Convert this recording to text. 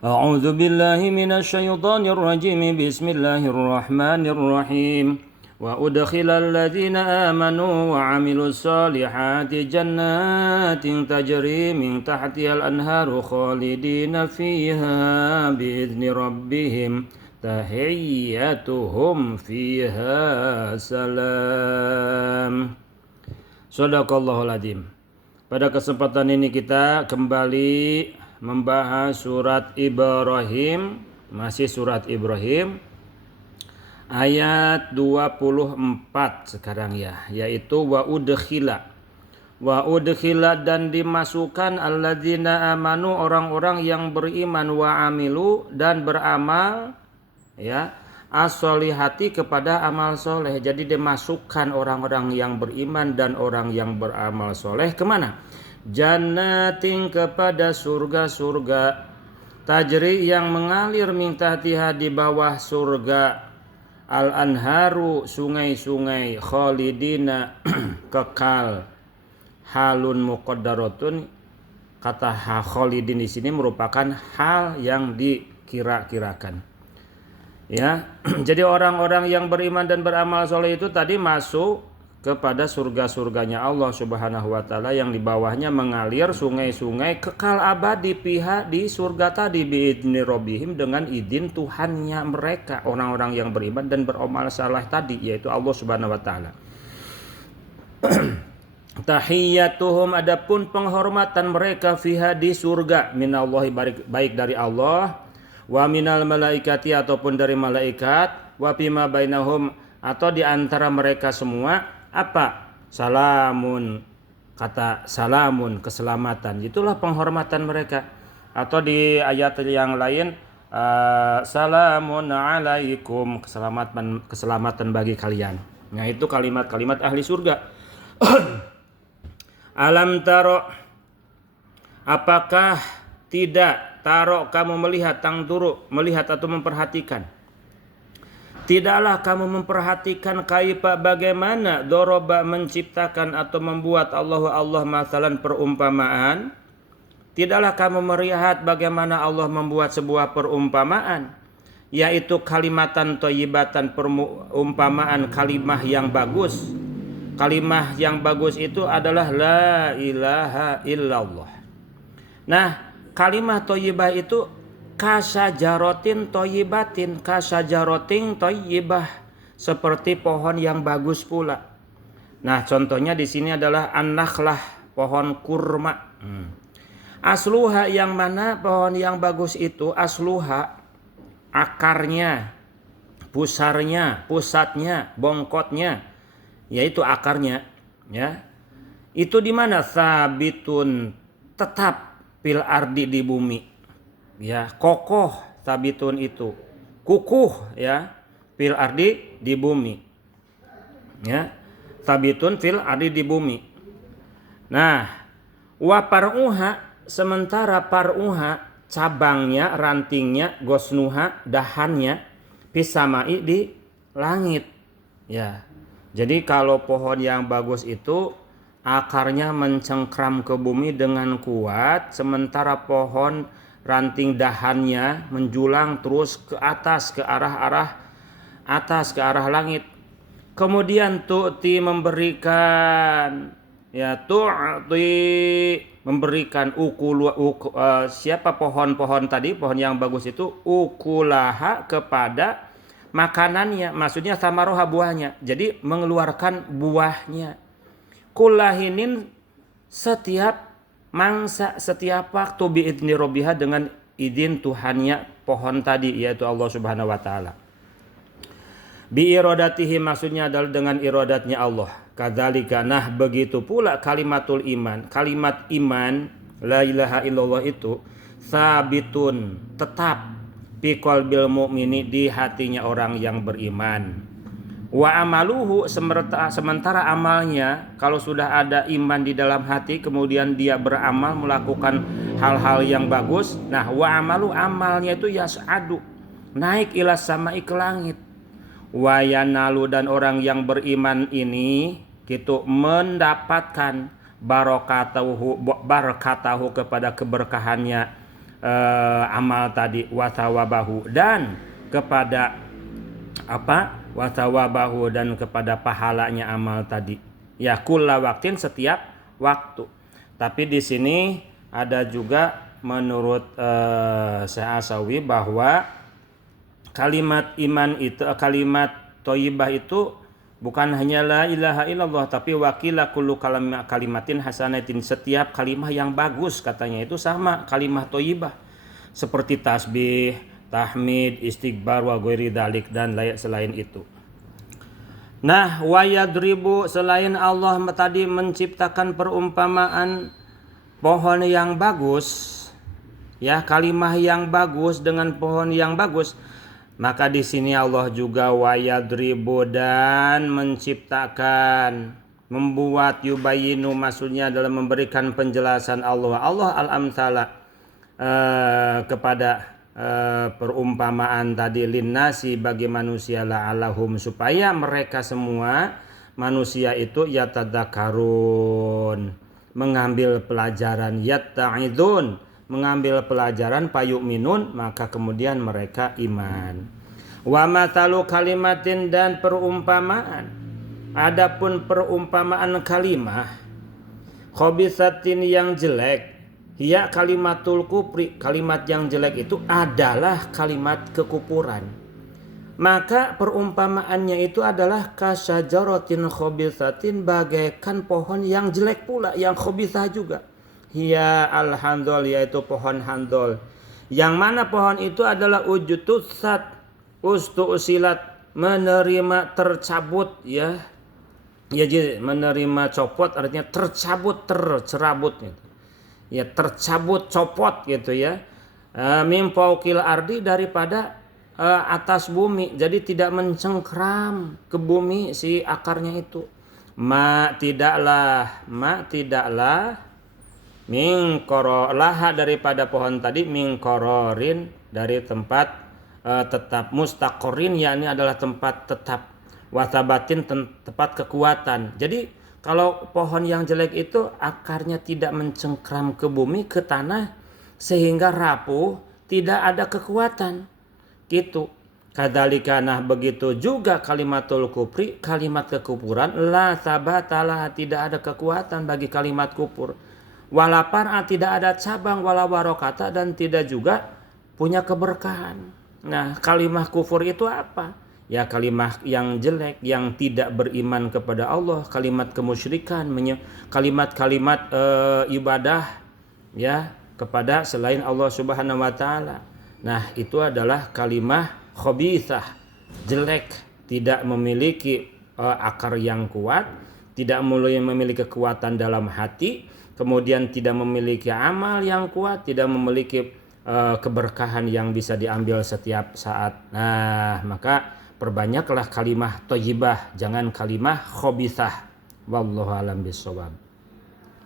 أعوذ بالله من الشيطان الرجيم بسم الله الرحمن الرحيم وأدخل الذين آمنوا وعملوا الصالحات جنات تجري من تحتها الأنهار خالدين فيها بإذن ربهم تحيتهم فيها سلام. Shadaqallahul adzim. Pada kesempatan ini kita kembali membahas surat Ibrahim, masih surat Ibrahim ayat 24 sekarang ya, yaitu wa udkhila dan dimasukkan alladzina amanu, orang-orang yang beriman, wa amilu dan beramal ya, as-solihati kepada amal soleh. Jadi dimasukkan orang-orang yang beriman dan orang yang beramal soleh kemana? Jannatin, kepada surga-surga, tajri yang mengalir min tahtiha, di bawah surga, al-anharu, sungai-sungai, khalidina kekal, halun muqaddaratun. Kata khalidin di sini merupakan hal yang dikira-kirakan. Ya, jadi orang-orang yang beriman dan beramal soleh itu tadi masuk kepada surga-surganya Allah Subhanahu wa taala, yang di bawahnya mengalir sungai-sungai kekal abadi pihak di surga tadi, biidzni rabbihim, dengan izin Tuhannya mereka, orang-orang yang beriman dan beramal saleh tadi, yaitu Allah Subhanahu wa taala. Tahiyyatuhum, adapun penghormatan mereka fiha, di surga, minallahi, baik dari Allah, wa minal malaikati, ataupun dari malaikat, wa bima bainahum, atau di antara mereka semua, apa? Salamun, kata salamun, keselamatan, itulah penghormatan mereka. Atau di ayat yang lain, salamun alaikum, keselamatan bagi kalian. Nah, itu kalimat-kalimat ahli surga. Alam taro, apakah tidak, taro kamu melihat, tangturu melihat atau memperhatikan, tidaklah kamu memperhatikan kaifa, bagaimana, doroba menciptakan atau membuat Allah masalan, perumpamaan. Tidaklah kamu melihat bagaimana Allah membuat sebuah perumpamaan, yaitu kalimatan thayyibatan, perumpamaan kalimah yang bagus. Kalimah yang bagus itu adalah la ilaha illallah. Nah, kalimah thayyibah itu kasajarotin thayyibatin, kasajarotin thayyibah, seperti pohon yang bagus pula. Nah, contohnya di sini adalah an-nakhlah, pohon kurma. Asluha, yang mana pohon yang bagus itu, asluha, akarnya, pusarnya, pusatnya, bongkotnya, yaitu akarnya, ya. Itu di mana? Sabitun, tetap, fil ardi, di bumi. Ya, kokoh, sabitun itu kukuh, ya, fil ardi, di bumi. Ya, sabitun fil ardi, di bumi. Nah, wa paruha, sementara paruha, cabangnya, rantingnya, gosnuha, dahannya, pisamai, di langit. Ya, jadi kalau pohon yang bagus itu akarnya mencengkram ke bumi dengan kuat, sementara pohon ranting dahannya menjulang terus ke atas, ke arah atas, ke arah langit. Kemudian tu'ti, memberikan, ya, tu'ti, memberikan, siapa pohon-pohon tadi, pohon yang bagus itu, ukulaha, kepada makanannya, maksudnya samaroha, buahnya, jadi mengeluarkan buahnya, kulahinin, setiap mangsa, setiap waktu, biidzni robbiha, dengan izin Tuhannya pohon tadi, yaitu Allah Subhanahu wa taala. Bi iradatihi, maksudnya adalah dengan iradatnya Allah. Kadzalika, nah begitu pula kalimatul iman, kalimat iman la ilaha illallah itu, sabitun, tetap, fi qalbil mu'mini, di hatinya orang yang beriman. Wa amaluhu, sementara amalnya, kalau sudah ada iman di dalam hati, kemudian dia beramal, melakukan hal-hal yang bagus. Nah, wa amalu, amalnya itu yas'adu, naik ila sama'i, ke langit. Wa yanalu, dan orang yang beriman ini gitu mendapatkan barakatahu, kepada keberkahannya, amal tadi, wasawabahu, dan kepada wasawabahu, dan kepada pahalanya amal tadi. Ya, kulla waktin, setiap waktu. Tapi di sini ada juga menurut Syekh Asawi bahwa kalimat iman itu, kalimat thayyibah itu bukan hanya la ilaha illallah, tapi wakila kullu kalimatin hasanatin, setiap kalimah yang bagus katanya itu sama kalimah thayyibah, seperti tasbih, tahmid, istighbar, wa ghairi dzalik, dan layak selain itu. Nah, wa yadribu, selain Allah tadi menciptakan perumpamaan pohon yang bagus, ya, kalimah yang bagus dengan pohon yang bagus, maka di sini Allah juga wa yadribu, dan menciptakan, membuat, yubayinu, maksudnya dalam memberikan penjelasan Allah al-amthala kepada perumpamaan tadi, linnasi, bagi manusia, la'allahum, supaya mereka semua manusia itu yatadzakarun, mengambil pelajaran, yatta'idun, mengambil pelajaran, payu'minun, maka kemudian mereka iman. Wa mathalu kalimatin, dan perumpamaan, adapun perumpamaan kalimah khabisatin, yang jelek, hiya kalimatul kufri, kalimat yang jelek itu adalah kalimat kekufuran. Maka perumpamaannya itu adalah kasyajaratin khabisatin, bagaikan pohon yang jelek pula, yang khabisah juga. Hiya al-handol, yaitu pohon handol, yang mana pohon itu adalah ujutusat, ustusilat, menerima tercabut, ya, jadi menerima copot, artinya tercabut, tercerabut gitu. Ya, tercabut, copot gitu ya, min fauqil ardi, daripada atas bumi, jadi tidak mencengkram ke bumi si akarnya itu. Ma tidaklah mingkorolah, daripada pohon tadi, mingkororin, dari tempat tetap, mustaqorin, yakni adalah tempat tetap, wasabatin, tempat kekuatan. Jadi kalau pohon yang jelek itu akarnya tidak mencengkram ke bumi, ke tanah, sehingga rapuh, tidak ada kekuatan gitu. Kadzalika, nah begitu juga kalimatul kufri, kalimat kekufuran, la sabatalah, tidak ada kekuatan bagi kalimat kufur. Wala far'a, tidak ada cabang, wala warokata, dan tidak juga punya keberkahan. Nah, kalimat kufur itu apa? Ya, kalimat yang jelek, yang tidak beriman kepada Allah, kalimat kemusyrikan, kalimat-kalimat ibadah, ya, kepada selain Allah Subhanahu wa taala. Nah, itu adalah kalimat khabithah, jelek, tidak memiliki akar yang kuat, tidak memiliki kekuatan dalam hati, kemudian tidak memiliki amal yang kuat, tidak memiliki keberkahan yang bisa diambil setiap saat. Nah, maka perbanyaklah kalimah thayyibah, jangan kalimah khabithah. Wallahu a'lam bishawab.